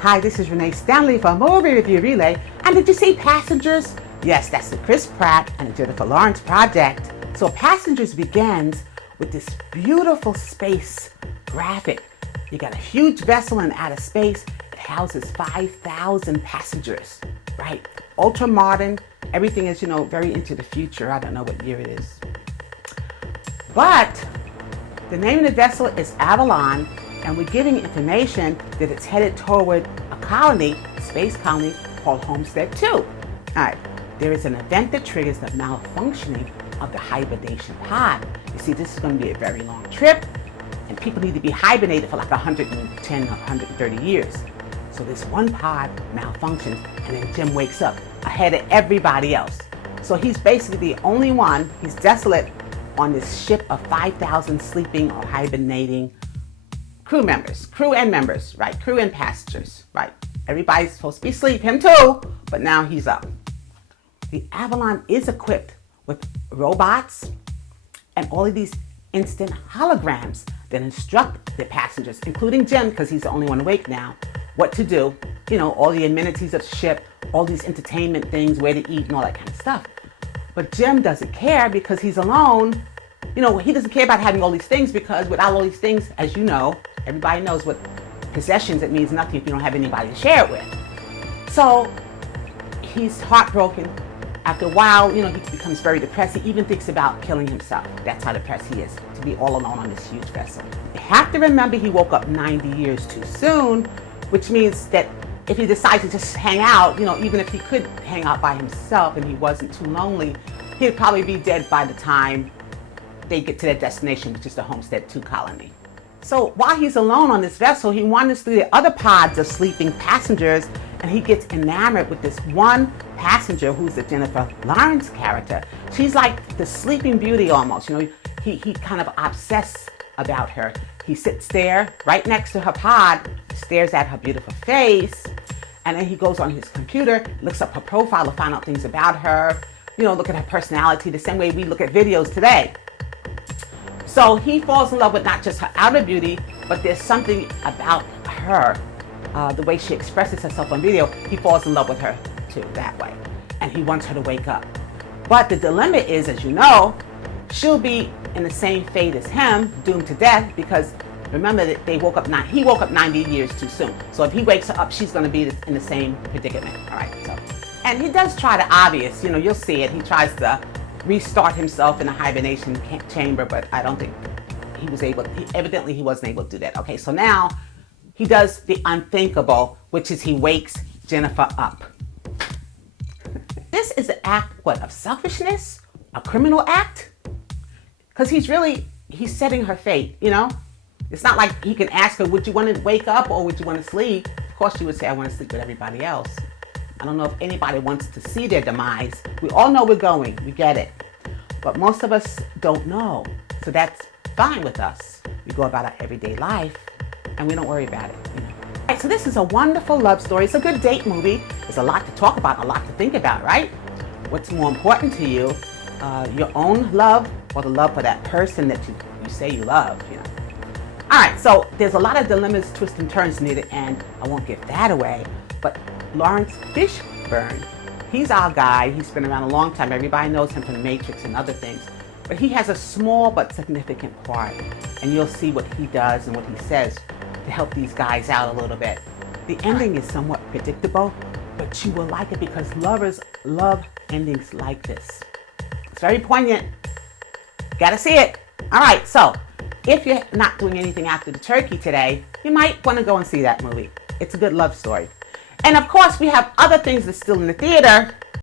Hi, this is Renee Stanley from Movie Review Relay. And did you see Passengers? Yes, that's the Chris Pratt and Jennifer Lawrence project. So Passengers begins with this beautiful space graphic. You got a huge vessel in outer space. It houses 5,000 passengers, right? Ultra modern. Everything is, very into the future. I don't know what year it is. But the name of the vessel is Avalon, and we're giving information that it's headed toward a colony, a space colony called Homestead 2. All right, there is an event that triggers the malfunctioning of the hibernation pod. You see, this is going to be a very long trip, and people need to be hibernated for like 110 or 130 years. So this one pod malfunctions, and then Jim wakes up ahead of everybody else. So he's basically the only one, he's desolate on this ship of 5,000 sleeping or hibernating crew and members, right? Crew and passengers, right? Everybody's supposed to be asleep, him too, but now he's up. The Avalon is equipped with robots and all of these instant holograms that instruct the passengers, including Jim, because he's the only one awake now, what to do. All the amenities of the ship, all these entertainment things, where to eat and all that kind of stuff. But Jim doesn't care because he's alone. He doesn't care about having all these things because without all these things, as you know, everybody knows what possessions, it means nothing if you don't have anybody to share it with. So he's heartbroken. After a while, he becomes very depressed. He even thinks about killing himself. That's how depressed he is, to be all alone on this huge vessel. You have to remember he woke up 90 years too soon, which means that if he decides to just hang out, even if he could hang out by himself and he wasn't too lonely, he'd probably be dead by the time they get to their destination, which is the Homestead 2 colony. So while he's alone on this vessel, he wanders through the other pods of sleeping passengers, and he gets enamored with this one passenger who's the Jennifer Lawrence character. She's like the sleeping beauty almost. He kind of obsessed about her. He sits there right next to her pod, stares at her beautiful face, and then he goes on his computer, looks up her profile to find out things about her, look at her personality the same way we look at videos today. So he falls in love with not just her outer beauty, but there's something about her, the way she expresses herself on video. He falls in love with her too that way, and he wants her to wake up. But the dilemma is, as you know, she'll be in the same fate as him, doomed to death, because remember that he woke up 90 years too soon. So if he wakes her up, she's going to be in the same predicament. All right. And he does try the obvious. You'll see it. He tries to restart himself in a hibernation chamber, but I don't think he was able. Evidently, he wasn't able to do that. Okay. So now he does the unthinkable, which is he wakes Jennifer up. This is an act, of selfishness? A criminal act? Because he's setting her fate, It's not like he can ask her, would you want to wake up or would you want to sleep? Of course she would say, I want to sleep with everybody else. I don't know if anybody wants to see their demise. We all know we're going, we get it. But most of us don't know. So that's fine with us. We go about our everyday life and we don't worry about it, All right, so this is a wonderful love story. It's a good date movie. There's a lot to talk about, a lot to think about, right? What's more important to you? Your own love or the love for that person that you say you love, All right, so there's a lot of dilemmas, twists and turns near the end. I won't give that away, but Lawrence Fishburne, he's our guy. He's been around a long time. Everybody knows him from The Matrix and other things, but he has a small but significant part, and you'll see what he does and what he says to help these guys out a little bit. The ending is somewhat predictable, but you will like it because lovers love endings like this. It's very poignant. Gotta see it. All right, so if you're not doing anything after the turkey today, you might want to go and see that movie. It's a good love story. And of course, we have other things that's still in the theater.